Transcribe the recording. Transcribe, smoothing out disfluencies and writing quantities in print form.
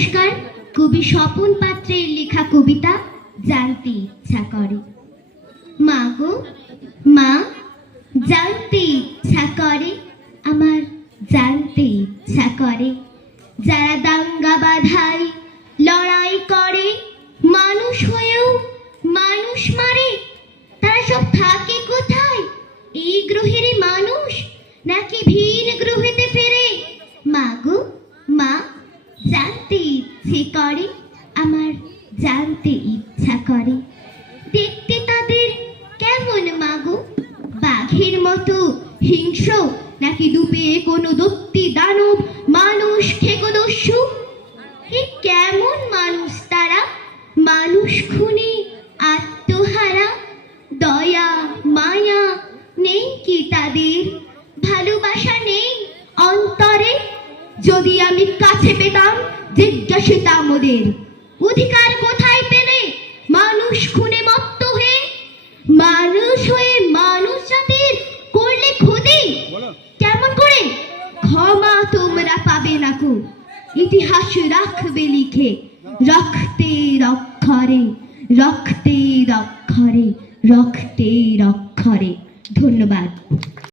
নমস্কার। কবি স্বপন পাত্রের লেখা কবিতা জানতে ইচ্ছা করে। মা গো মা, জানতে ইচ্ছা করে, আমার জানতে ইচ্ছা করে। যারা দাঙ্গা বাধায় লড়াই করে, মানুষ হয়েও মানুষ মারে, তারা সব থাকে কোথায়? এই গ্রহেরই মানুষ নাকি ভিন গ্রহেতে ফেরে? মা গো মা, জানতে ইচ্ছে করে, আমার জানতে ইচ্ছা করে। দেখতে তাদের কেমন মা গো? বাঘের মতো হিংস্র নাকি ডুবে কোনো দত্তি দানব মানুষ খেকোদস্যু? এ কেমন মানুষ তারা? মানুষ খুনে আত্মহারা। দয়া মায়া নেই কি তাদের? ভালোবাসা নেই অন্তরে? যদি আমি কাছে পেতাম, জিজ্ঞাসিতাম ওদের, অধিকার কোথায় পেলে মানুষ খুনে মত্ত হয়ে? মানুষ হয়ে মানুষ জাতির করলে ক্ষতি কেমন করে? ক্ষমা তোমরা পাবে না কো, ইতিহাস রাখবে লিখে, রক্তের অক্ষরে, রক্তের অক্ষরে, রক্তের অক্ষরে। ধন্যবাদ।